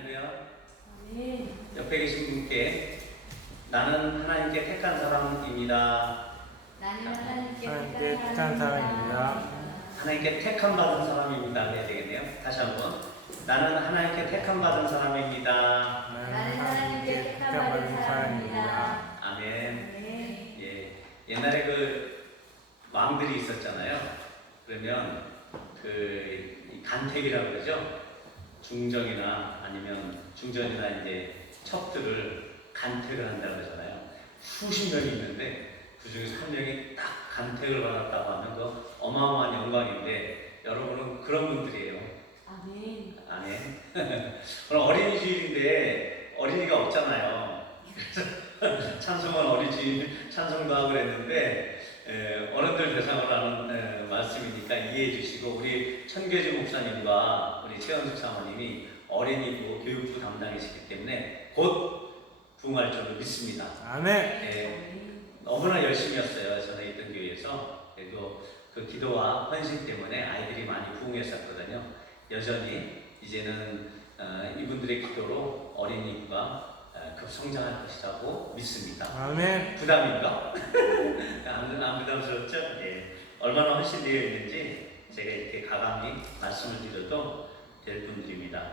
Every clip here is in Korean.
할렐루야. 아멘. 옆에 계신 분께 나는 하나님께 택한 사람입니다. 나는 하나님께 하나님께 택한 택한 사람입니다. 사람입니다. 하나님께 택함 받은 사람입니다. 해야 되겠네요. 다시 한번. 나는 하나님께 택함 받은 사람입니다. 나는 하나님께 택한 받은 사람입니다. 아멘. 네. 예. 옛날에 그 왕들이 있었잖아요. 그러면 이 간택이라고 그러죠. 중정이나 아니면 중전이나 이제 첩들을 간택을 한다고 그러잖아요. 수십 명이 있는데 그 중에서 한 명이 딱 간택을 받았다고 하면 그 어마어마한 영광인데 여러분은 그런 분들이에요. 아멘. 아멘. 오늘 어린이주일인데 어린이가 없잖아요. 그래서 찬송은 어린이주일 찬송도 하고 그랬는데 어른들 대상으로 하는 말씀이니까 이해해 주시고 우리 천교주 목사님과 우리 최원숙 사모님이 어린이부 교육부 담당이시기 때문에 곧 부흥할 줄로 믿습니다. 아멘. 너무나 열심히 했어요. 전에 있던 교회에서. 그리고 그 기도와 헌신 때문에 아이들이 많이 부흥했었거든요. 여전히 이제는 이분들의 기도로 어린이부가 급성장할 것이라고 믿습니다. 아멘. 부담인가? 안 부담스럽죠? 예. 얼마나 헌신되어 있는지 제가 이렇게 가감히 말씀을 드려도 될 분들입니다.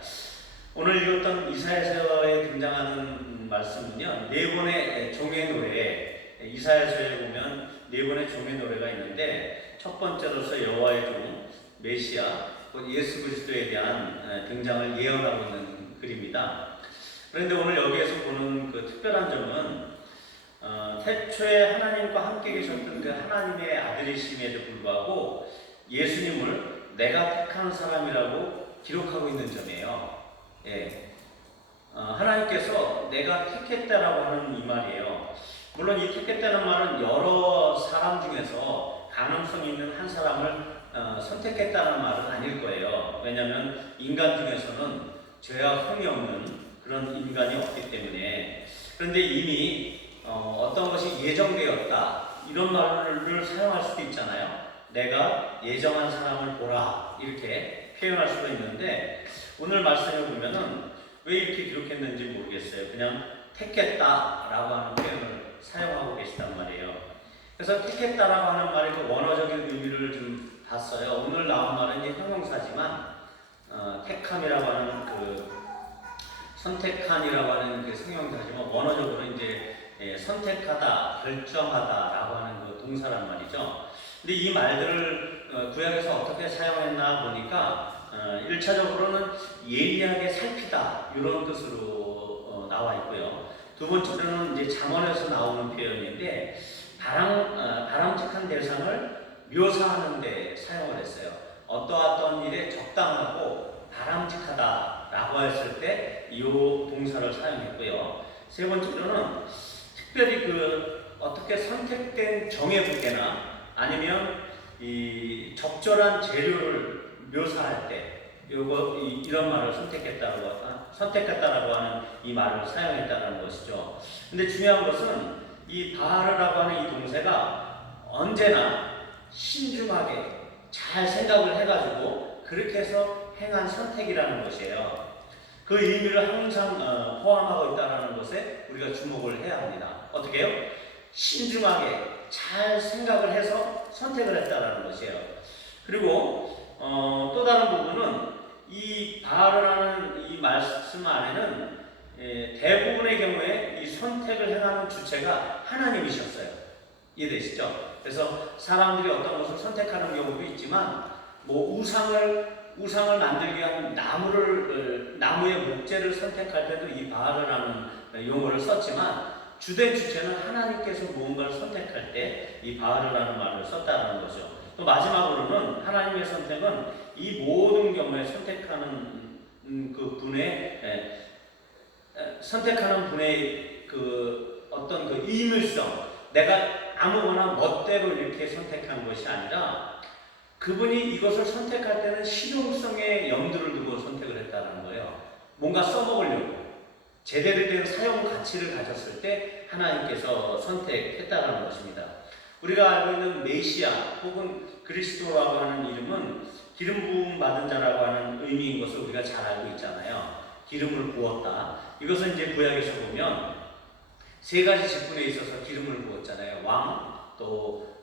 오늘 읽었던 이사야서에 등장하는 말씀은요, 네 번의 종의 노래, 이사야서에 보면 네 번의 종의 노래가 있는데 첫 번째로서 여호와의 종 메시아, 곧 예수 그리스도에 대한 등장을 예언하고 있는 글입니다. 그런데 오늘 여기에서 보는 그 특별한 점은 태초에 하나님과 함께 계셨던 그 하나님의 아들이심에도 불구하고 예수님을 내가 택한 사람이라고 기록하고 있는 점이에요. 예. 하나님께서 내가 택했다라고 하는 이 말이에요. 물론 이 택했다는 말은 여러 사람 중에서 가능성이 있는 한 사람을 선택했다는 말은 아닐 거예요. 왜냐하면 인간 중에서는 죄와 흠이 없는 그런 인간이 없기 때문에. 그런데 이미 어떤 것이 예정되었다 이런 말을 사용할 수도 있잖아요. 내가 예정한 사람을 보라 이렇게 표현할 수가 있는데 오늘 말씀을 보면은 왜 이렇게 기록했는지 모르겠어요. 그냥 택했다라고 하는 표현을 사용하고 계시단 말이에요. 그래서 택했다라고 하는 말의 그 원어적인 의미를 좀 봤어요. 오늘 나온 말은 이제 형용사지만 택함이라고 하는 그 선택한이라고 하는 그 형용사지만 원어적으로 이제 선택하다, 결정하다라고 하는 그 동사란 말이죠. 근데 이 말들을 구약에서 어떻게 사용했나 보니까 1차적으로는 예리하게 살피다 이런 뜻으로 나와 있고요. 두 번째로는 이제 잠언에서 나오는 표현인데 바람직한 대상을 묘사하는 데 사용을 했어요. 어떠한 일에 적당하고 바람직하다라고 했을 때 이 동사를 사용했고요. 세 번째로는 특별히 어떻게 선택된 정예부대나 아니면 이 적절한 재료를 묘사할 때 이런 말을 선택했다라고 하는 이 말을 사용했다는 것이죠. 근데 중요한 것은 이 바르라고 하는 이 동사가 언제나 신중하게 잘 생각을 해가지고 그렇게 해서 행한 선택이라는 것이에요. 그 의미를 항상 포함하고 있다는 것에 우리가 주목을 해야 합니다. 어떻게 해요? 신중하게 잘 생각을 해서 선택을 했다는 것이에요. 그리고 또 다른 부분은 이 바르라는 이 말씀 안에는 대부분의 경우에 이 선택을 행하는 주체가 하나님이셨어요. 이해되시죠? 그래서 사람들이 어떤 것을 선택하는 경우도 있지만 뭐 우상을 만들기 위한 나무의 목재를 선택할 때도 이 바르라는 용어를 썼지만 주된 주체는 하나님께서 무언가를 선택할 때 이 바르라는 말을 썼다는 거죠. 또 마지막으로는 하나님의 선택은 이 모든 경우에 선택하는 분의 그 어떤 그 의무성, 내가 아무거나 멋대로 이렇게 선택한 것이 아니라 그분이 이것을 선택할 때는 실용성에 염두를 두고 선택을 했다는 거예요. 뭔가 써먹으려고 제대로 된 사용 가치를 가졌을 때 하나님께서 선택했다는 것입니다. 우리가 알고 있는 메시아 혹은 그리스도라고 하는 이름은 기름 부음 받은 자라고 하는 의미인 것을 우리가 잘 알고 있잖아요. 기름을 부었다. 이것은 이제 구약에서 보면 세 가지 직분에 있어서 기름을 부었잖아요. 왕, 또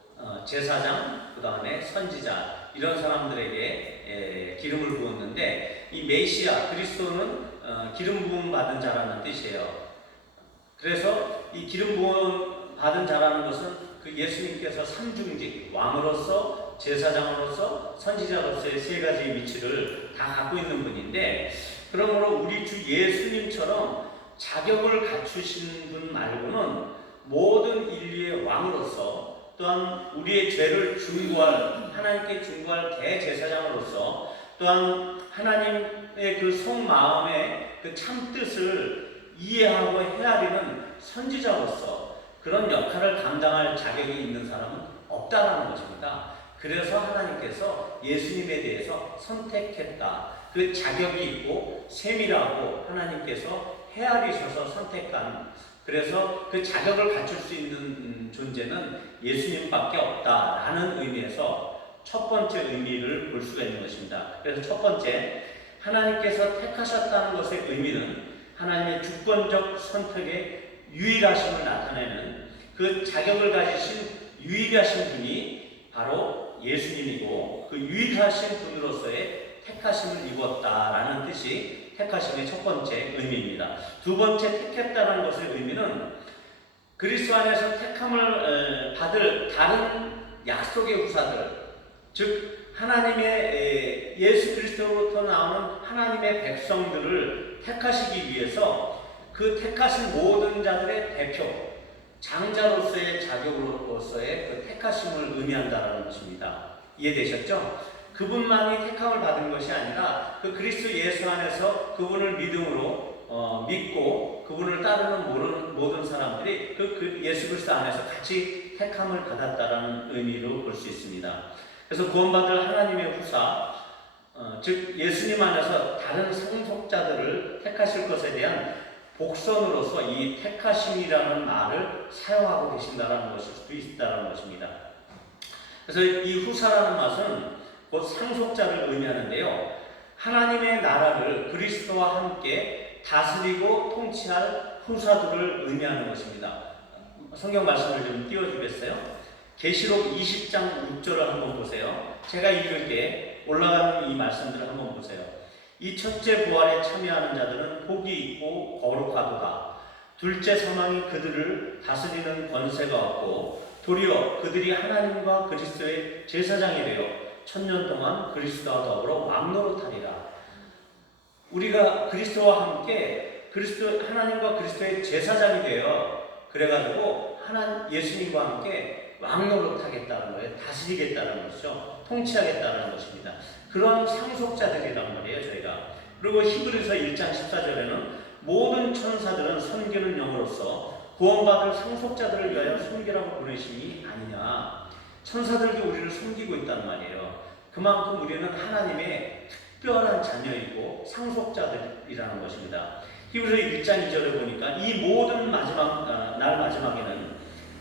제사장, 그 다음에 선지자, 이런 사람들에게 기름을 부었는데, 이 메시아 그리스도는 기름 부음 받은 자라는 뜻이에요. 그래서 이 기름 부음 받은 자라는 것은 그 예수님께서 삼중직, 왕으로서, 제사장으로서, 선지자로서의 세 가지 위치를 다 갖고 있는 분인데, 그러므로 우리 주 예수님처럼 자격을 갖추신 분 말고는 모든 인류의 왕으로서, 또한 우리의 죄를 중보할, 하나님께 중보할 대제사장으로서, 또한 하나님의 그 속마음의 그 참뜻을 이해하고 헤아리는 선지자로서 그런 역할을 감당할 자격이 있는 사람은 없다라는 것입니다. 그래서 하나님께서 예수님에 대해서 선택했다. 그 자격이 있고 세밀하고 하나님께서 헤아리셔서 선택한, 그래서 그 자격을 갖출 수 있는 존재는 예수님밖에 없다라는 의미에서 첫 번째 의미를 볼 수가 있는 것입니다. 그래서 첫 번째, 하나님께서 택하셨다는 것의 의미는 하나님의 주권적 선택의 유일하심을 나타내는 그 자격을 가지신 유일하신 분이 바로 예수님이고, 그 유일하신 분으로서의 택하심을 입었다라는 뜻이 택하심의 첫 번째 의미입니다. 두 번째, 택했다는 것의 의미는 그리스도 안에서 택함을 받을 다른 약속의 후사들, 즉 하나님의 예수 그리스도로부터 나오는 하나님의 백성들을 택하시기 위해서 그 택하신 모든 자들의 대표, 장자로서의 자격으로서의 그 택하심을 의미한다는 것입니다. 이해되셨죠? 그분만이 택함을 받은 것이 아니라 그 그리스도 예수 안에서 그분을 믿음으로 믿고 그분을 따르는 모든 사람들이 그 예수 그리스도 안에서 같이 택함을 받았다라는 의미로 볼 수 있습니다. 그래서 구원받을 하나님의 후사, 즉 예수님 안에서 다른 상속자들을 택하실 것에 대한 복선으로서 이 택하심이라는 말을 사용하고 계신다는 것일 수도 있다는 것입니다. 그래서 이 후사라는 것은 곧 상속자를 의미하는데요, 하나님의 나라를 그리스도와 함께 다스리고 통치할 후사들을 의미하는 것입니다. 성경 말씀을 좀 띄워주겠어요? 계시록 20장 6절을 한번 보세요. 제가 읽을게. 올라가는 이 말씀들을 한번 보세요. 이 첫째 부활에 참여하는 자들은 복이 있고 거룩하도다. 둘째 사망이 그들을 다스리는 권세가 없고 도리어 그들이 하나님과 그리스도의 제사장이 되어 천년 동안 그리스도와 더불어 왕노릇하리라. 우리가 그리스도와 함께 하나님과 그리스도의 제사장이 되어 그래가지고 예수님과 함께 왕노릇하겠다는 거예요. 다스리겠다는 것이죠. 통치하겠다는 것입니다. 그런 상속자들이란 말이에요, 저희가. 그리고 히브리서 1장 14절에는 모든 천사들은 섬기는 영으로서 구원받을 상속자들을 위하여 섬기라고 보내심이 아니냐. 천사들도 우리를 섬기고 있단 말이에요. 그만큼 우리는 하나님의 특별한 자녀이고 상속자들이라는 것입니다. 히브리서 1장 2절에 보니까 이 모든 날 마지막에는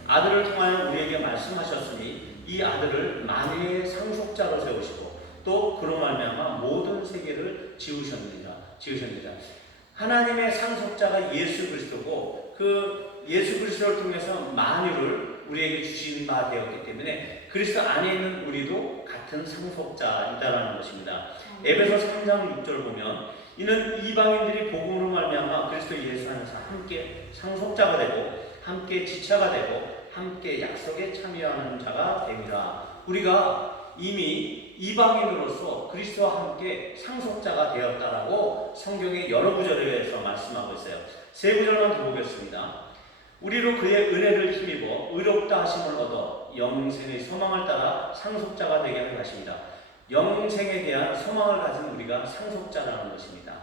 아들을 통하여 우리에게 말씀하셨으니 이 아들을 만유의 상속자로 세우시고 또 그로 말미암아 모든 세계를 지으셨느니라. 하나님의 상속자가 예수 그리스도고 그 예수 그리스도를 통해서 만유를 우리에게 주신 바 되었기 때문에 그리스도 안에 있는 우리도 같은 상속자이다라는 것입니다. 에베소 3장 6절 보면 이는 이방인들이 복음으로 말미암아 그리스도 예수 안에서 함께 상속자가 되고 함께 지체가 되고 함께 약속에 참여하는 자가 되리라. 우리가 이미 이방인으로서 그리스도와 함께 상속자가 되었다라고 성경의 여러 구절에서 말씀하고 있어요. 세 구절만 더 보겠습니다. 우리로 그의 은혜를 힘입어 의롭다 하심을 얻어 영생의 소망을 따라 상속자가 되게 하려 하십니다. 영생에 대한 소망을 가진 우리가 상속자라는 것입니다.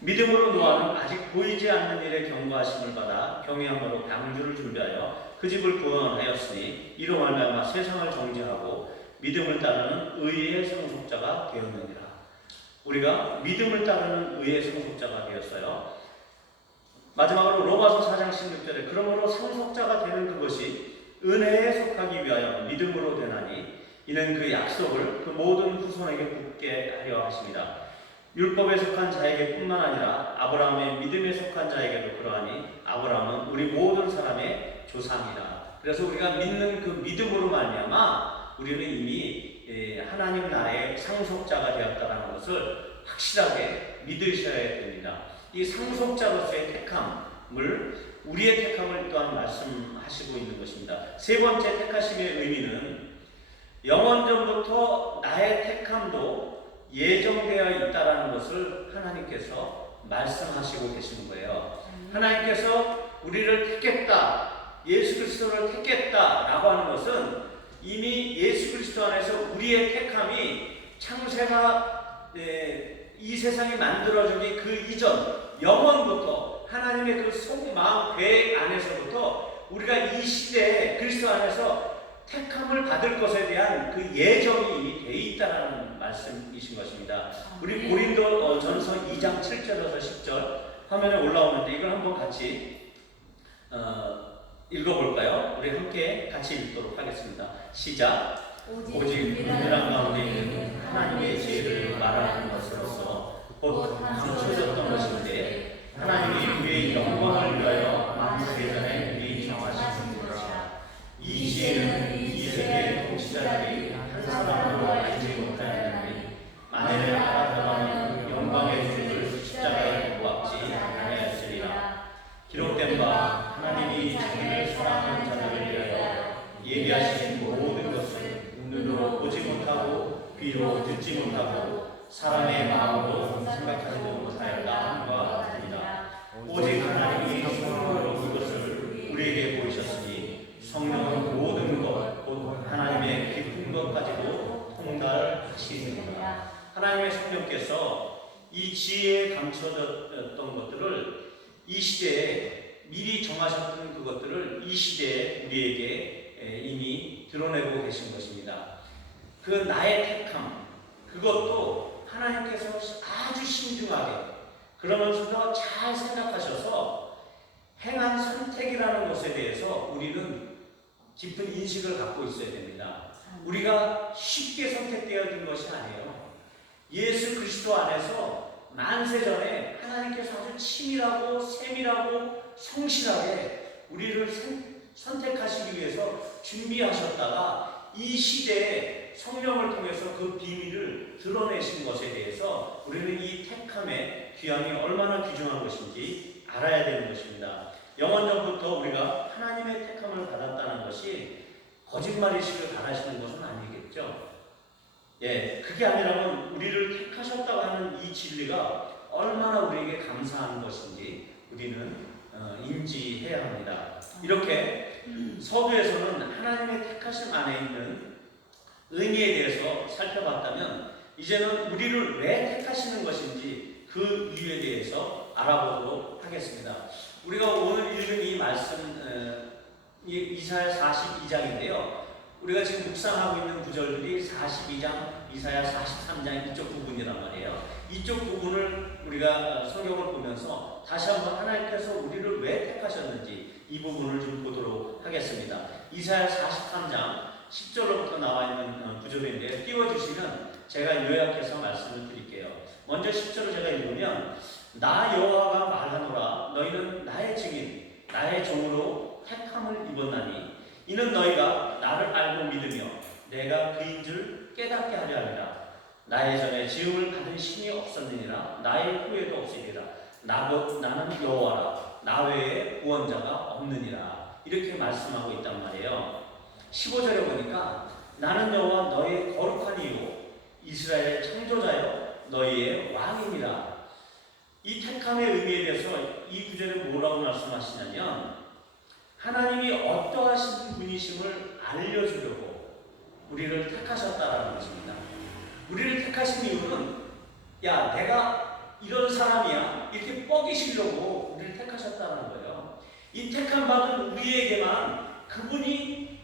믿음으로 노아는 아직 보이지 않는 일에 경고하심을 받아 경외함으로 방주를 준비하여 그 집을 구원하였으니 이로 말미암아 세상을 정죄하고 믿음을 따르는 의의 상속자가 되었느니라. 우리가 믿음을 따르는 의의 상속자가 되었어요. 마지막으로 로마서 4장 16절에 그러므로 상속자가 되는 그것이 은혜에 속하기 위하여 믿음으로 되나니 이는 그 약속을 그 모든 후손에게 붙게 하려 하십니다. 율법에 속한 자에게 뿐만 아니라 아브라함의 믿음에 속한 자에게도 그러하니 아브라함은 우리 모든 사람의 조상이라. 그래서 우리가 믿는 그 믿음으로 말미암아 우리는 이미 하나님 나라의 상속자가 되었다는 것을 확실하게 믿으셔야 됩니다. 이 상속자로서의 택함을 우리의 택함을 또한 말씀하시고 있는 것입니다. 세 번째 택하심의 의미는 영원전부터 나의 택함도 예정되어 있다는 것을 하나님께서 말씀하시고 계시는 거예요. 하나님께서 우리를 택했다, 예수 그리스도를 택했다라고 하는 것은 이미 예수 그리스도 안에서 우리의 택함이 창세가 이 세상이 만들어지기 그 이전 영원부터 하나님의 그 속마음 계획 안에서부터 우리가 이 시대에 그리스도 안에서 택함을 받을 것에 대한 그 예정이 돼 있다는 말씀이신 것입니다. 우리 고린도 전서 2장 7절에서 10절 화면에 올라오는데 이걸 한번 같이 읽어볼까요? 우리 함께 같이 읽도록 하겠습니다. 시작. 오직 은밀한 가운데 있는 하나님의 지혜를 말하는 것으로서 곧 감춰졌던 것인데 하나님이 우리의 영광을 위하여 만세 전에 미리 정하신 것이라. 이 지혜는 이 세계의 통치자들이 한 사람으로 알지 못하느니 만일 알았더라면 영광의 주를 십자가에 못 박지 아니하였으리라. 기록된 바 하나님이 자기를 사랑하는 자들을 위하여 예비하신 모든 것을 눈으로 보지 못하고 귀로 듣지 못하고 사람의 마음으로 생각하지도 못하였다 함과 같으니라. 오직 하나님이 성령으로 그것을 우리에게 보이셨으니 성령은 모든 것 곧 하나님의 깊은 것까지도 통달하시느니라. 하나님의 성령께서 이 지혜에 감춰졌던 것들을 이 시대에 미리 정하셨던 그것들을 이 시대에 우리에게 이미 드러내고 계신 것입니다. 그 나의 택함, 그것도 하나님께서 아주 신중하게 그러면서도 잘 생각하셔서 행한 선택이라는 것에 대해서 우리는 깊은 인식을 갖고 있어야 됩니다. 우리가 쉽게 선택되어진 것이 아니에요. 예수 그리스도 안에서 만세전에 하나님께서 아주 치밀하고 세밀하고 성실하게 우리를 선택하시기 위해서 준비하셨다가 이 시대에 성령을 통해서 그 비밀을 드러내신 것에 대해서 우리는 이 택함의 귀함이 얼마나 귀중한 것인지 알아야 되는 것입니다. 영원전부터 우리가 하나님의 택함을 받았다는 것이 거짓말이시길 바라시는 것은 아니겠죠. 그게 아니라면 우리를 택하셨다고 하는 이 진리가 얼마나 우리에게 감사한 것인지 우리는 인지해야 합니다. 이렇게 서두에서는 하나님의 택하심 안에 있는 의미에 대해서 살펴봤다면 이제는 우리를 왜 택하시는 것인지 그 이유에 대해서 알아보도록 하겠습니다. 우리가 오늘 읽은 이 말씀 이사야 42장인데요. 우리가 지금 묵상하고 있는 구절들이 42장, 이사야 43장 이쪽 부분이란 말이에요. 이쪽 부분을 우리가 성경을 보면서 다시 한번 하나님께서 우리를 왜 택하셨는지 이 부분을 좀 보도록 하겠습니다. 이사야 43장 10절로부터 나와 있는 구절인데 띄워주시면 제가 요약해서 말씀을 드릴게요. 먼저 10절을 제가 읽으면 나 여호와가 말하노라 너희는 나의 증인 나의 종으로 택함을 입었나니 이는 너희가 나를 알고 믿으며 내가 그인 줄 깨닫게 하려 함이라. 나의 전에 지음을 받은 신이 없었느니라 나의 후에도 없으리라. 나는 여호와라 나 외에 구원자가 없느니라. 이렇게 말씀하고 있단 말이에요. 15절에 보니까 나는 여호와 너희의 거룩한 이요 이스라엘의 창조자여 너희의 왕이니라. 이 택함의 의미에 대해서 이 구절에 뭐라고 말씀하시냐면 하나님이 어떠하신 분이심을 알려주려고 우리를 택하셨다라는 것입니다. 우리를 택하신 이유는 야 내가 이런 사람이야 이렇게 뻐기시려고 우리를 택하셨다는 거예요. 이 택함 받은 우리에게만 그분이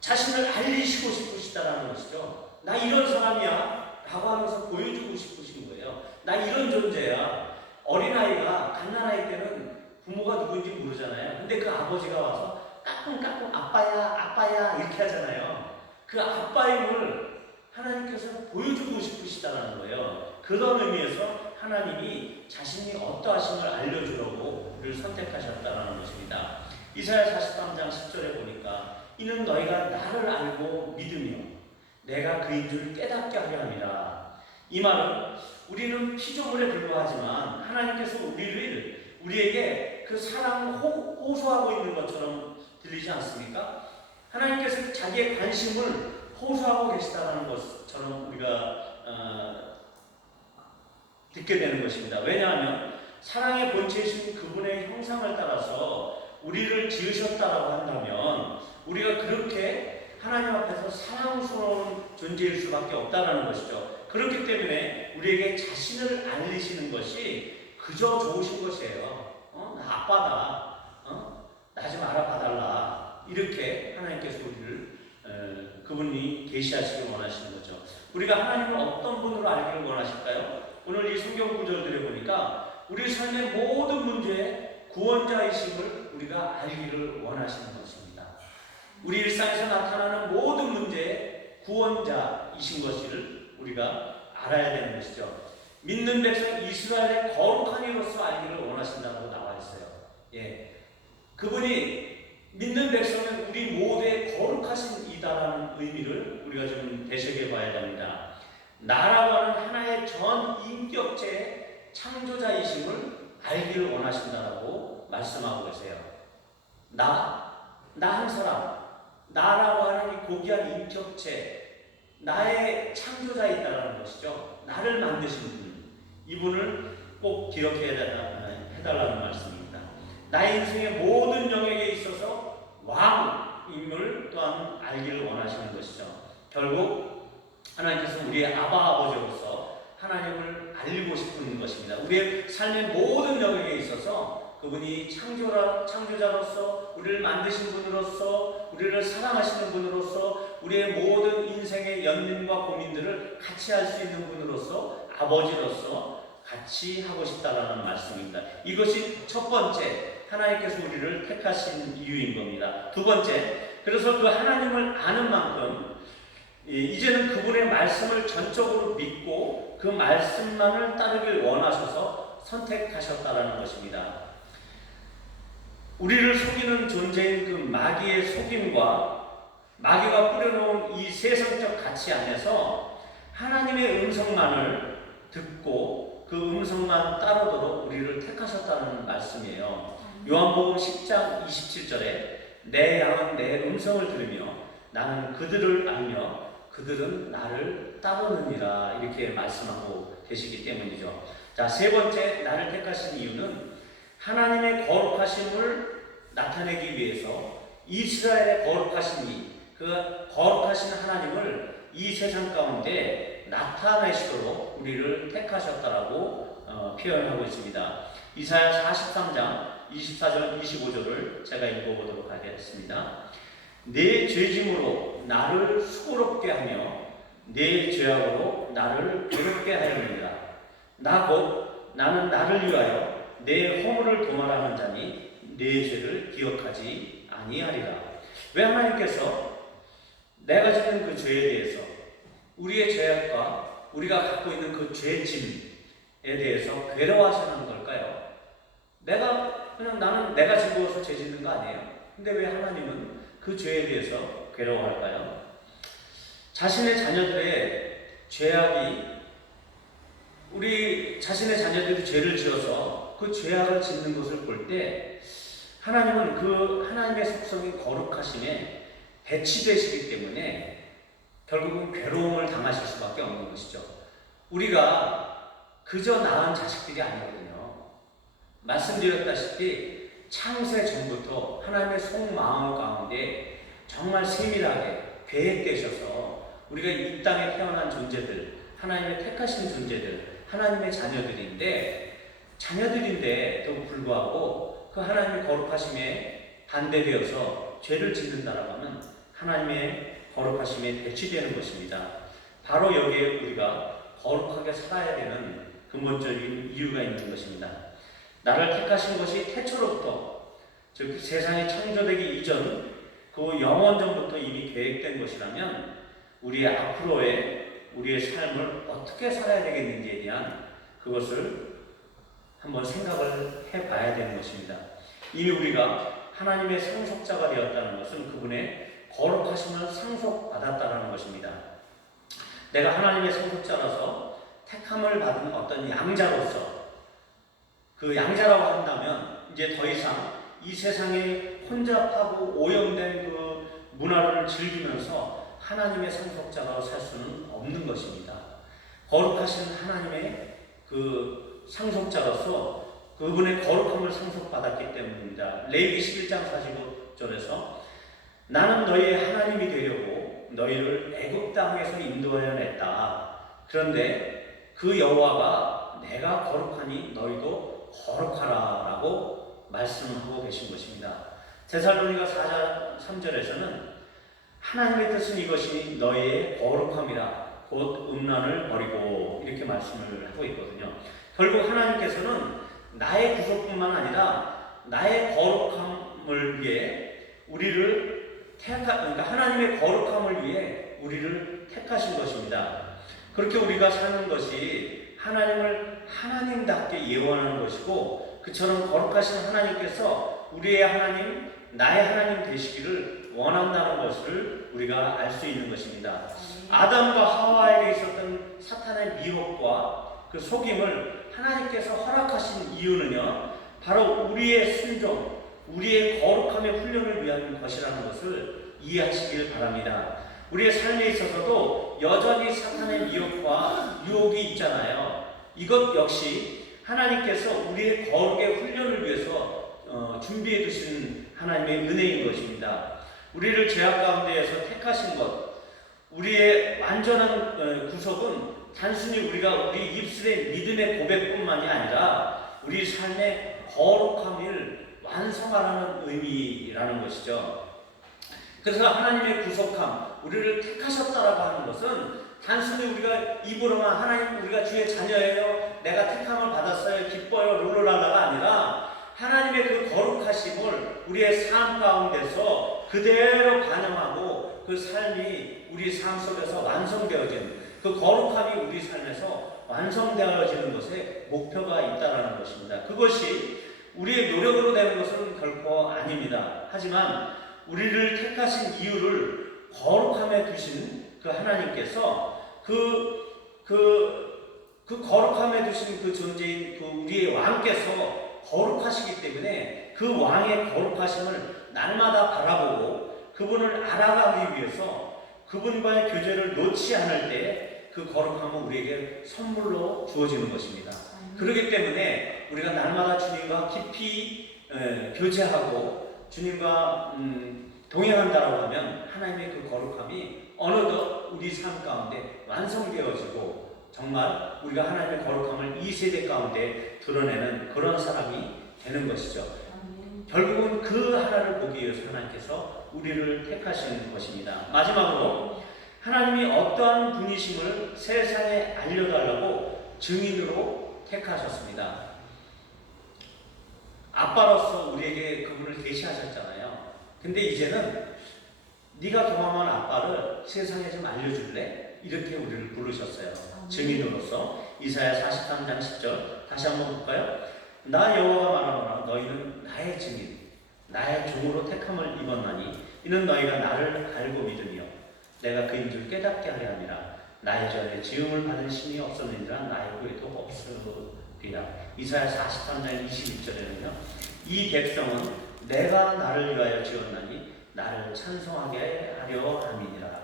자신을 알리시고 싶으시다라는 것이죠. 나 이런 사람이야 라고 하면서 보여주고 싶으신 거예요. 나 이런 존재야. 어린아이가 갓난아이 때는 부모가 누구인지 모르잖아요. 근데 그 아버지가 와서 까꿍까꿍 아빠야 이렇게 하잖아요. 그 아빠임을 하나님께서 보여주고 싶으시다는 거예요. 그런 의미에서 하나님이 자신이 어떠하심을 알려주려고 우리를 선택하셨다는 것입니다. 이사야 43장 10절에 보니까 이는 너희가 나를 알고 믿으며 내가 그인 줄 깨닫게 하려 함이라. 이 말은 우리는 피조물에 불과하지만 하나님께서 우리에게 그 사랑을 호소하고 있는 것처럼 들리지 않습니까? 하나님께서 자기의 관심을 호소하고 계시다는 것처럼 우리가 듣게 되는 것입니다. 왜냐하면 사랑의 본체이신 그분의 형상을 따라서 우리를 지으셨다라고 한다면 우리가 그렇게 하나님 앞에서 사랑스러운 존재일 수밖에 없다라는 것이죠. 그렇기 때문에 우리에게 자신을 알리시는 것이 그저 좋으신 것이에요. 나 아빠다. 나 좀 알아봐달라. 이렇게 하나님께서 우리를 그분이 계시하시길 원하시는 거죠. 우리가 하나님을 어떤 분으로 알기를 원하실까요? 오늘 이 성경 구절들에 보니까 우리 삶의 모든 문제에 구원자이심을 우리가 알기를 원하시는 것입니다. 우리 일상에서 나타나는 모든 문제에 구원자이신 것을 우리가 알아야 되는 것이죠. 믿는 백성 이스라엘의 거룩한 이로서 알기를 원하신다고 나와 있어요. 예, 그분이 믿는 백성은 우리 모두의 거룩하신 이다라는 의미를 우리가 좀 되새겨 봐야 됩니다. 나라고 하는 하나의 전 인격체의 창조자이심을 알기를 원하신다라고 말씀하고 계세요. 나 한 사람, 나라고 하는 이 고귀한 인격체, 나의 창조자이다라는 것이죠. 나를 만드신 분, 이분을 꼭 기억해달라는 말씀입니다. 나의 인생의 모든 영역에 있어서 왕임을 또한 알기를 원하시는 것이죠. 결국 하나님께서 우리의 아버지로서 하나님을 알리고 싶은 것입니다. 우리의 삶의 모든 영역에 있어서 그분이 창조자로서 우리를 만드신 분으로서 우리를 사랑하시는 분으로서 우리의 모든 인생의 연민과 고민들을 같이 할 수 있는 분으로서 아버지로서 같이 하고 싶다라는 말씀입니다. 이것이 첫 번째, 하나님께서 우리를 택하신 이유인 겁니다. 두 번째, 그래서 그 하나님을 아는 만큼 이제는 그분의 말씀을 전적으로 믿고 그 말씀만을 따르길 원하셔서 선택하셨다라는 것입니다. 우리를 속이는 존재인 그 마귀의 속임과 마귀가 뿌려놓은 이 세상적 가치 안에서 하나님의 음성만을 듣고 그 음성만 따르도록 우리를 택하셨다는 말씀이에요. 요한복음 10장 27절에 내 양은 내 음성을 들으며 나는 그들을 알며 그들은 나를 따르느니라 이렇게 말씀하고 계시기 때문이죠. 자, 세 번째 나를 택하신 이유는 하나님의 거룩하심을 나타내기 위해서 이스라엘의 거룩하심이 그 거룩하신 하나님을 이 세상 가운데 나타내시도록 우리를 택하셨다라고 표현하고 있습니다. 이사야 43장 24절 25절을 제가 읽어보도록 하겠습니다. 내 죄짐으로 나를 수고롭게 하며 내 죄악으로 나를 괴롭게 하려느니라. 나는 나를 위하여 내 허물을 도말하는 자니 내 죄를 기억하지 아니하리라. 왜 하나님께서 내가 짓는 그 죄에 대해서 우리의 죄악과 우리가 갖고 있는 그 죄짐에 대해서 괴로워하시는 걸까요? 나는 내가 즐거워서 죄 짓는 거 아니에요? 근데 왜 하나님은 그 죄에 대해서 괴로워할까요? 자신의 자녀들의 죄악이 우리 자신의 자녀들이 죄를 지어서 그 죄악을 짓는 것을 볼 때 하나님은 그 하나님의 속성이 거룩하심에 배치되시기 때문에 결국은 괴로움을 당하실 수밖에 없는 것이죠. 우리가 그저 낳은 자식들이 아니거든요. 말씀드렸다시피 창세 전부터 하나님의 속마음 가운데 정말 세밀하게 계획되셔서 우리가 이 땅에 태어난 존재들, 하나님의 택하신 존재들, 하나님의 자녀들인데도 불구하고 그 하나님의 거룩하심에 반대되어서 죄를 짓는다라고 하면 하나님의 거룩하심에 배치되는 것입니다. 바로 여기에 우리가 거룩하게 살아야 되는 근본적인 이유가 있는 것입니다. 나를 택하신 것이 태초로부터 즉 세상이 창조되기 이전 그 영원전부터 이미 계획된 것이라면 우리의 앞으로의 우리의 삶을 어떻게 살아야 되겠는지에 대한 그것을 한번 생각을 해봐야 되는 것입니다. 이미 우리가 하나님의 상속자가 되었다는 것은 그분의 거룩하심을 상속받았다는 것입니다. 내가 하나님의 상속자라서 택함을 받은 어떤 양자로서 그 양자라고 한다면 이제 더 이상 이 세상에 혼잡하고 오염된 그 문화를 즐기면서 하나님의 상속자로 살 수는 없는 것입니다. 거룩하신 하나님의 그 상속자로서 그분의 거룩함을 상속받았기 때문입니다. 레위기 11장 49절에서 나는 너희의 하나님이 되려고 너희를 애굽 땅에서 인도하여 냈다. 그런데 그 여호와가 내가 거룩하니 너희도 거룩하라 라고 말씀하고 계신 것입니다. 데살로니가 4장 3절에서는 하나님의 뜻은 이것이 너희의 거룩함이라 곧 음란을 버리고 이렇게 말씀을 하고 있거든요. 결국 하나님께서는 나의 구속뿐만 아니라 나의 거룩함을 위해 우리를 그러니까 하나님의 거룩함을 위해 우리를 택하신 것입니다. 그렇게 우리가 사는 것이 하나님을 하나님답게 예언하는 것이고 그처럼 거룩하신 하나님께서 우리의 하나님, 나의 하나님 되시기를 원한다는 것을 우리가 알 수 있는 것입니다. 아담과 하와에게 있었던 사탄의 미혹과 그 속임을 하나님께서 허락하신 이유는요, 바로 우리의 순종, 우리의 거룩함의 훈련을 위한 것이라는 것을 이해하시길 바랍니다. 우리의 삶에 있어서도 여전히 사탄의 미혹과 유혹이 있잖아요. 이것 역시 하나님께서 우리의 거룩의 훈련을 위해서 준비해 두신 하나님의 은혜인 것입니다. 우리를 죄악 가운데에서 택하신 것, 우리의 완전한 구속은 단순히 우리가 우리 입술의 믿음의 고백뿐만이 아니라 우리 삶의 거룩함을 완성하라는 의미라는 것이죠. 그래서 하나님의 구속함, 우리를 택하셨다라고 하는 것은 단순히 우리가 입으로만 하나님 우리가 주의 자녀예요, 내가 택함을 받았어요, 기뻐요, 룰루랄라가 아니라 하나님의 그 거룩하심을 우리의 삶 가운데서 그대로 반영하고 그 삶이 우리 삶 속에서 완성되어지는, 그 거룩함이 우리 삶에서 완성되어지는 것에 목표가 있다는 것입니다. 그것이 우리의 노력으로 되는 것은 결코 아닙니다. 하지만 우리를 택하신 이유를 거룩함에 두신 그 하나님께서 그 거룩함에 두신 그 존재인 그 우리의 왕께서 거룩하시기 때문에 그 왕의 거룩하심을 날마다 바라보고 그분을 알아가기 위해서 그분과의 교제를 놓지 않을 때 그 거룩함은 우리에게 선물로 주어지는 것입니다. 그렇기 때문에 우리가 날마다 주님과 깊이 교제하고 주님과 동행한다라고 하면 하나님의 그 거룩함이 어느덧 우리 삶 가운데 완성되어지고 정말 우리가 하나님의 거룩함을 이 세대 가운데 드러내는 그런 사람이 되는 것이죠. 결국은 그 하나를 보기 위해서 하나님께서 우리를 택하시는 것입니다. 마지막으로 하나님이 어떠한 분이심을 세상에 알려달라고 증인으로 택하셨습니다. 아빠로서 우리에게 그분을 계시하셨잖아요. 근데 이제는 네가 경험한 아빠를 세상에 좀 알려줄래? 이렇게 우리를 부르셨어요. 증인으로서. 이사야 43장 10절 다시 한번 볼까요? 나 여호와가 말하노라 너희는 나의 증인, 나의 종으로 택함을 입었나니 이는 너희가 나를 알고 믿으며 내가 그인 줄 깨닫게 하려 함이라. 나의 전에 지음을 받은 신이 없었느니라 나의 후에도 없으리라. 이사야 43장 21절에는요 이 백성은 내가 나를 위하여 지었나니 나를 찬송하게 하려 함이니라.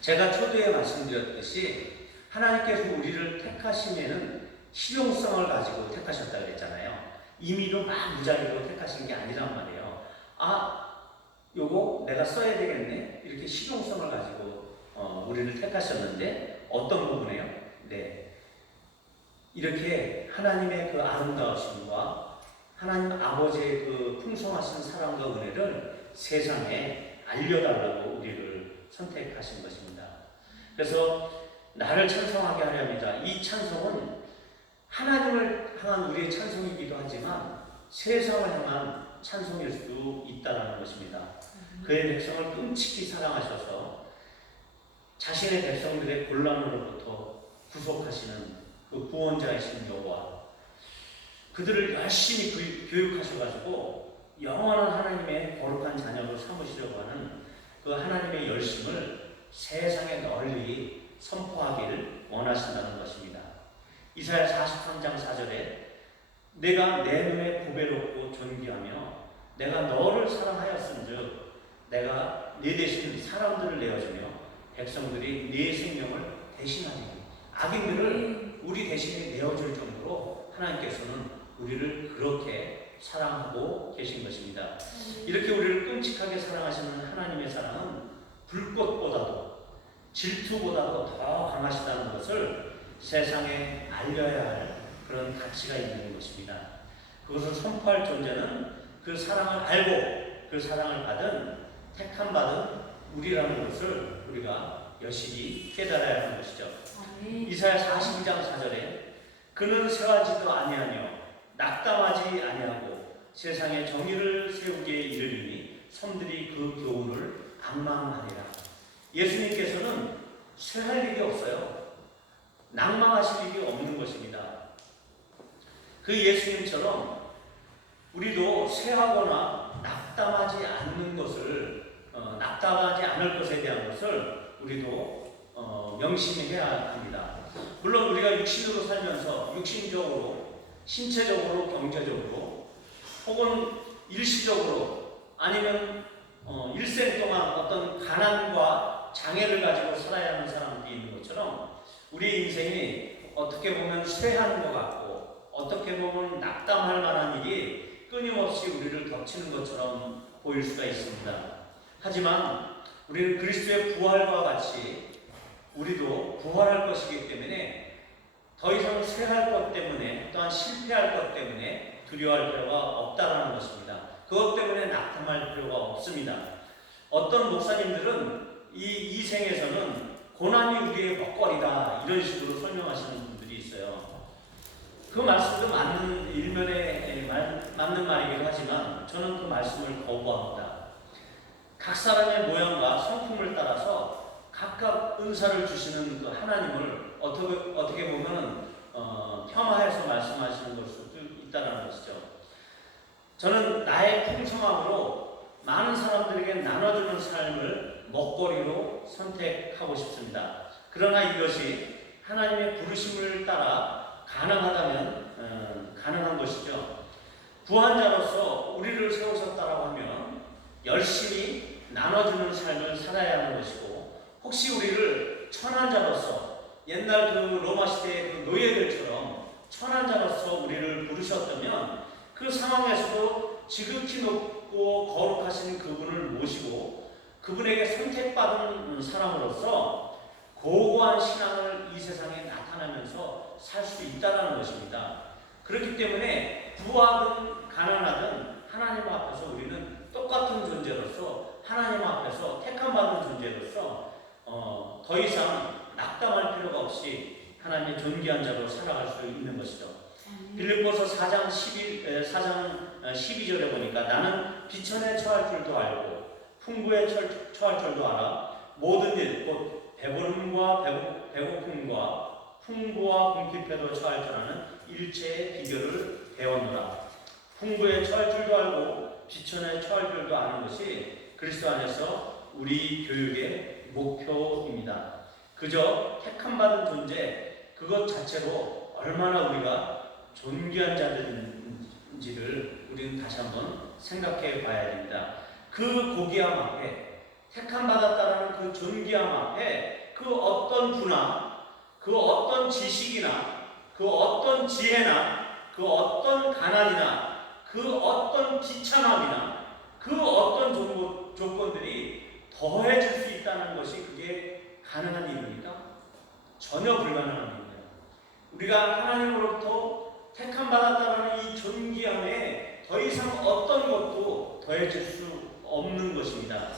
제가 초두에 말씀드렸듯이 하나님께서 우리를 택하심에는 실용성을 가지고 택하셨다고 했잖아요. 임의로 막 무작위로 택하신 게 아니란 말이에요. 요거 내가 써야 되겠네, 이렇게 실용성을 가지고 우리를 택하셨는데 어떤 부분이에요? 네, 이렇게 하나님의 그 아름다우심과 하나님 아버지의 그 풍성하신 사랑과 은혜를 세상에 알려달라고 우리를 선택하신 것입니다. 그래서 나를 찬송하게 하렵니다. 이 찬송은 하나님을 향한 우리의 찬송이기도 하지만 세상을 향한 찬송일 수도 있다는 것입니다. 그의 백성을 끔찍히 사랑하셔서 자신의 백성들의 곤란으로부터 구속하시는 그 구원자이신 여호와, 그들을 열심히 교육하셔가지고 영원한 하나님의 거룩한 자녀로 삼으시려고 하는 그 하나님의 열심을 세상에 널리 선포하기를 원하신다는 것입니다. 이사야 43장 4절에 내가 내 눈에 보배롭고 존귀하며 내가 너를 사랑하였은즉 내가 네 대신 사람들을 내어주며 백성들이 네 생명을 대신하리니, 악인들을 우리 대신에 내어줄 정도로 하나님께서는 우리를 그렇게 사랑하고 계신 것입니다. 이렇게 우리를 끔찍하게 사랑하시는 하나님의 사랑은 불꽃보다도 질투보다도 더 강하시다는 것을 세상에 알려야 할 그런 가치가 있는 것입니다. 그것을 선포할 존재는 그 사랑을 알고 그 사랑을 받은 택함 받은 우리라는 것을 우리가 여실히 깨달아야 하는 것이죠. 아멘. 이사야 42장 4절에 그는 세하지도 아니하며 낙담하지 아니하고 세상에 정의를 세우기에 이르리니 섬들이 그 교훈을 낭망하리라. 예수님께서는 쇠할 일이 없어요. 낭망하실 일이 없는 것입니다. 그 예수님처럼 우리도 쇠하거나 낙담하지 않는 것을 낙담하지 않을 것에 대한 것을 우리도 명심해야 합니다. 물론 우리가 육신으로 살면서 육신적으로, 신체적으로, 경제적으로 혹은 일시적으로 아니면 일생 동안 어떤 가난과 장애를 가지고 살아야 하는 사람들이 있는 것처럼 우리 인생이 어떻게 보면 쇠한 것 같고 어떻게 보면 낙담할 만한 일이 끊임없이 우리를 덮치는 것처럼 보일 수가 있습니다. 하지만 우리는 그리스도의 부활과 같이 우리도 부활할 것이기 때문에 더 이상 쇠할 것 때문에 또한 실패할 것 때문에 두려워할 필요가 없다는 것입니다. 그것 때문에 낙담할 필요가 없습니다. 어떤 목사님들은 이 생에서는 고난이 우리의 먹거리다 이런 식으로 설명하시는 분들이 있어요. 그 말씀도 맞는 일면에 맞는 말이기도 하지만 저는 그 말씀을 거부합니다. 각 사람의 모양과 성품을 따라서 각각 은사를 주시는 그 하나님을 어떻게 보면 폄하해서 말씀하시는 걸 수도 있다는 것이죠. 저는 나의 풍성함으로 많은 사람들에게 나눠주는 삶을 먹거리로 선택하고 싶습니다. 그러나 이것이 하나님의 부르심을 따라 가능하다면 가능한 것이죠. 부한자로서 우리를 세우셨다라고 하면 열심히 나눠주는 삶을 살아야 하는 것이고, 혹시 우리를 천한자로서 옛날 그 로마 시대의 그 노예들처럼 천한자로서 우리를 부르셨다면 그 상황에서도 지극히 높고 거룩하신 그분을 모시고 그분에게 선택받은 사람으로서 고고한 신앙을 이 세상에 나타나면서 살 수 있다는 것입니다. 그렇기 때문에 부하든 가난하든 하나님 앞에서 우리는 똑같은 존재로서 하나님 앞에서 택함받은 존재로서 더 이상 낙담할 필요가 없이 하나님의 존귀한 자로 살아갈 수 있는 것이죠. 빌립보서 4장 12절에 보니까 나는 비천에 처할 줄도 알고 풍부에 처할 줄도 알아 모든 일 곧 배부름과 배고픔과 풍부와 궁핍에도 처할 줄 아는 일체의 비결을 배웠노라. 풍부에 처할 줄도 알고 비천에 처할 줄도 아는 것이 그리스도 안에서 우리 교육의 목표입니다. 그저 택함받은 존재 그것 자체로 얼마나 우리가 존귀한 자들인지를 우리는 다시 한번 생각해 봐야 됩니다. 그 고귀함 앞에, 택함받았다라는 그 존귀함 앞에 그 어떤 부나 그 어떤 지식이나 그 어떤 지혜나 그 어떤 가난이나 그 어떤 비참함이나 그 어떤 조건들이 더해질 수 있다는 것이 그게 가능한 일입니까? 전혀 불가능한 일입니다. 우리가 하나님으로부터 택함받았다는 이 존귀함에 더 이상 어떤 것도 더해질 수 없는 것입니다.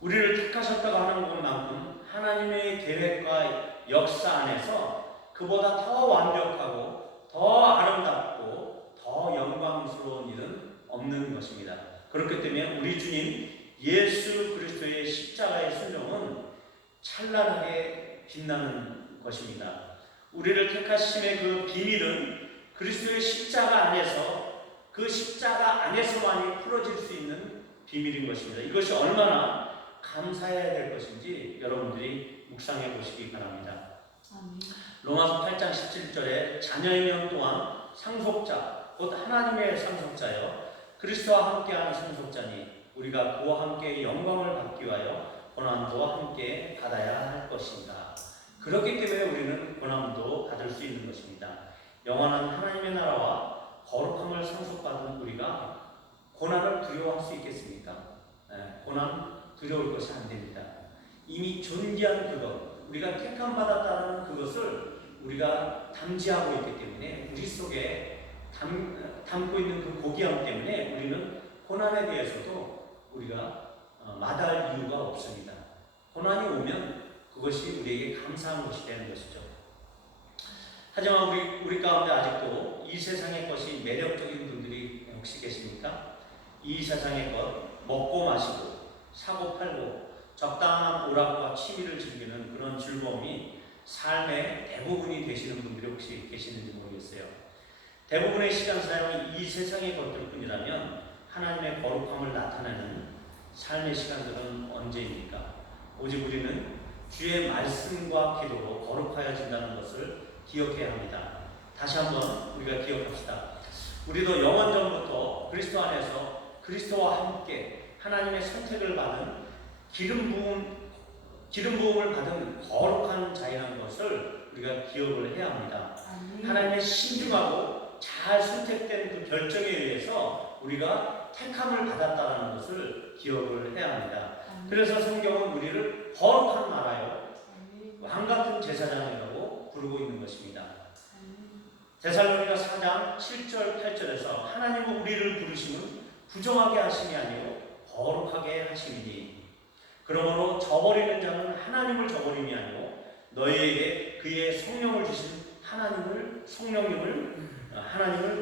우리를 택하셨다고 하는 것만큼 하나님의 계획과 역사 안에서 그보다 더 완벽하고 더 아름답고 더 영광스러운 일은 없는 것입니다. 그렇기 때문에 우리 주님 예수 그리스도의 십자가의 순종은 찬란하게 빛나는 것입니다. 우리를 택하심의 그 비밀은 그리스도의 십자가 안에서 그 십자가 안에서만이 풀어질 수 있는 비밀인 것입니다. 이것이 얼마나 감사해야 될 것인지 여러분들이 묵상해 보시기 바랍니다. 아멘. 로마서 8장 17절에 자녀의 명 또한 상속자 곧 하나님의 상속자여 그리스도와 함께하는 상속자니 우리가 그와 함께 영광을 받기 위하여 고난도 함께 받아야 할 것입니다. 그렇기 때문에 우리는 고난도 받을 수 있는 것입니다. 영원한 하나님의 나라와 거룩함을 상속받은 우리가 고난을 두려워할 수 있겠습니까? 고난 두려울 것이 안 됩니다. 이미 존귀한 그것, 우리가 택함 받았다는 그것을 우리가 담지하고 있기 때문에 우리 속에 담고 있는 그 고귀함 때문에 우리는 고난에 대해서도 우리가 마다할 이유가 없습니다. 고난이 오면 그것이 우리에게 감사한 것이 되는 것이죠. 하지만 우리 가운데 아직도 이 세상의 것이 매력적인 분들이 혹시 계십니까? 이 세상의 것, 먹고 마시고 사고 팔고 적당한 오락과 취미를 즐기는 그런 즐거움이 삶의 대부분이 되시는 분들이 혹시 계시는지 모르겠어요. 대부분의 시간 사용이 이 세상의 것들 뿐이라면 하나님의 거룩함을 나타내는 삶의 시간들은 언제입니까? 오직 우리는 주의 말씀과 기도로 거룩하여진다는 것을 기억해야 합니다. 다시 한번 우리가 기억합시다. 우리도 영원전부터 그리스도 안에서 그리스도와 함께 하나님의 선택을 받은 기름 부음을 받은 거룩한 자이라는 것을 우리가 기억을 해야 합니다. 아멘. 하나님의 신중하고 잘 선택된 그 결정에 의해서 우리가 택함을 받았다는 것을 기억을 해야 합니다. 아멘. 그래서 성경은 우리를 거룩한 나라요 아멘. 왕같은 제사장이라고 부르고 있는 것입니다. 아멘. 데살로니가 4장 7절 8절에서 하나님은 우리를 부르심은 부정하게 하심이 아니요 거룩하게 하심이니 그러므로 저버리는 자는 하나님을 저버림이 아니고 너희에게 그의 성령을 주신 하나님을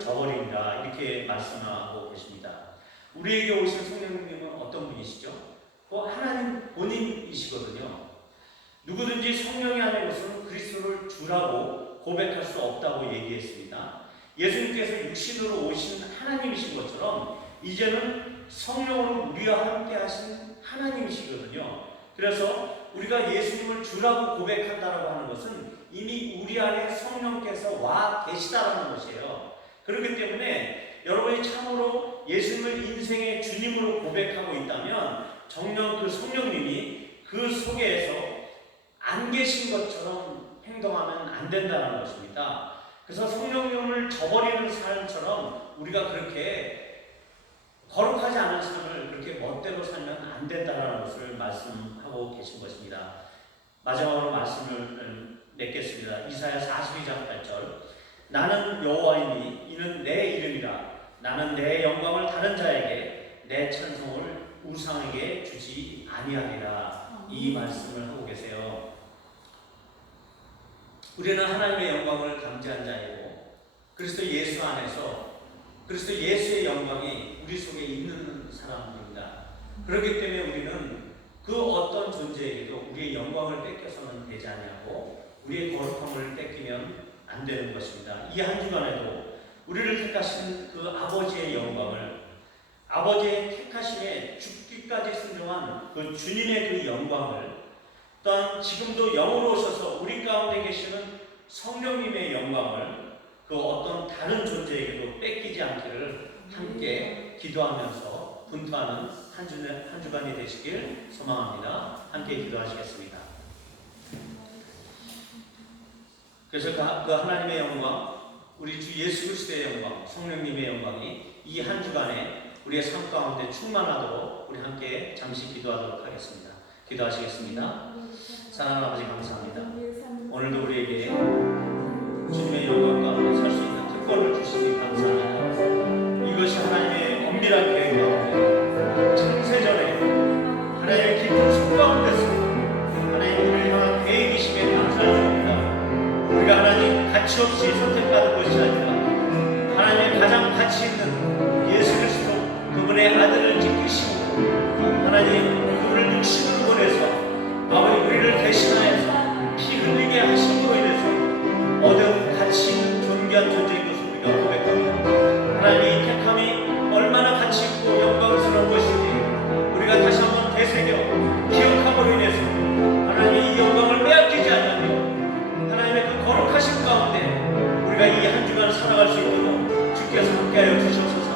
저버린다 이렇게 말씀하고 계십니다. 우리에게 오신 성령님은 어떤 분이시죠? 하나님 본인이시거든요. 누구든지 성령이 아닌 것은 그리스도를 주라고 고백할 수 없다고 얘기했습니다. 예수님께서 육신으로 오신 하나님이신 것처럼 이제는 성령으로 우리와 함께 하신 하나님이시거든요. 그래서 우리가 예수님을 주라고 고백한다라고 하는 것은 이미 우리 안에 성령께서 와 계시다라는 것이에요. 그렇기 때문에 여러분이 참으로 예수님을 인생의 주님으로 고백하고 있다면 정녕 그 성령님이 그 속에서 안 계신 것처럼 행동하면 안 된다는 것입니다. 그래서 성령님을 저버리는 삶처럼 우리가 그렇게 거룩하지 않은 삶을 그렇게 멋대로 살면 안 된다는 것을 말씀하고 계신 것입니다. 마지막으로 말씀을 맺겠습니다. 이사야 42장 8절 나는 여호와이니 이는 내 이름이라 나는 내 영광을 다른 자에게 내 찬송을 우상에게 주지 아니하리라 이 말씀을 하고 계세요. 우리는 하나님의 영광을 감지한 자이고 그리스도 예수 안에서 그리스도 예수의 영광이 우리 속에 있는 사람들입니다. 그렇기 때문에 우리는 그 어떤 존재에게도 우리의 영광을 뺏겨서는 되지 않냐고 우리의 거룩함을 뺏기면 안 되는 것입니다. 이 한 주간에도 우리를 택하신 그 아버지의 영광을 아버지의 택하심에 죽기까지 순종한 그 주님의 그 영광을 또한 지금도 영으로 오셔서 우리 가운데 계시는 성령님의 영광을 그 어떤 다른 존재에게도 뺏기지 않기를 함께 기도하면서 분투하는 한 주간이 되시길 소망합니다. 함께 기도하시겠습니다. 그래서 그 하나님의 영광, 우리 주 예수 그리스도의 영광, 성령님의 영광이 이 한 주간에 우리의 삶 가운데 충만하도록 우리 함께 잠시 기도하도록 하겠습니다. 기도하시겠습니다. 사랑하는 아버지 감사합니다. 오늘도 우리에게 주님의 영광 가운데 살 수 있는 특권을 주시니 감사합니다. 이것이 하나님의 엄밀한 계획 가운데 창세전에 하나님의 깊은 속 가운데서 하나님 우리를 향한 계획이심에 감사합니다. 우리가 하나님 가치 없이 선택받은 것이 아니라 하나님의 가장 가치 있는 예수 그리스도 그분의 아들을 지키시고 하나님 그분을 육신으로 보내서 아버지 우리를 대신하여서 피 흘리게 하심으로 인해서 얻음 가치 있는 존귀한 존재인 것을 우리가 고백하며 하나님의 택함이 얼마나 가치 있고 영광스러운 것인지 우리가 다시 한번 되새겨 기억함으로 인해서 하나님의 이 영광을 빼앗기지 않으며 하나님의 그 거룩하신 가운데 우리가 이 한 주간 살아갈 수 있도록 주께서 함께하여 주시옵소서.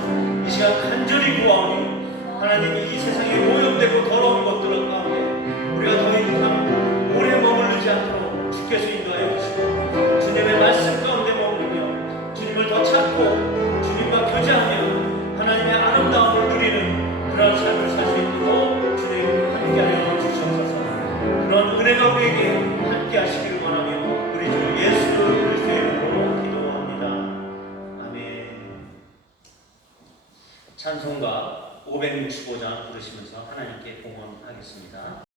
이 시간 간절히 구하오니 하나님이 이 세상에 오염되고 더러운 것들 가운데 우리가 더 이상 오래 머무르지 않도록 주께서 인도하여 주시고 주님의 말씀 가운데 머무르며 주님을 더 찾고 주님과 교제하며 하나님의 아름다움을 누리는 그런 삶을 살 수 있도록 주님 함께하여 주시옵소서. 그런 은혜가 우리에게 함께 하시기를 원하며 우리 주 예수 그리스도의 이름으로 기도합니다. 아멘. 찬송가 565장 부르시면서 하나님께 봉헌하겠습니다.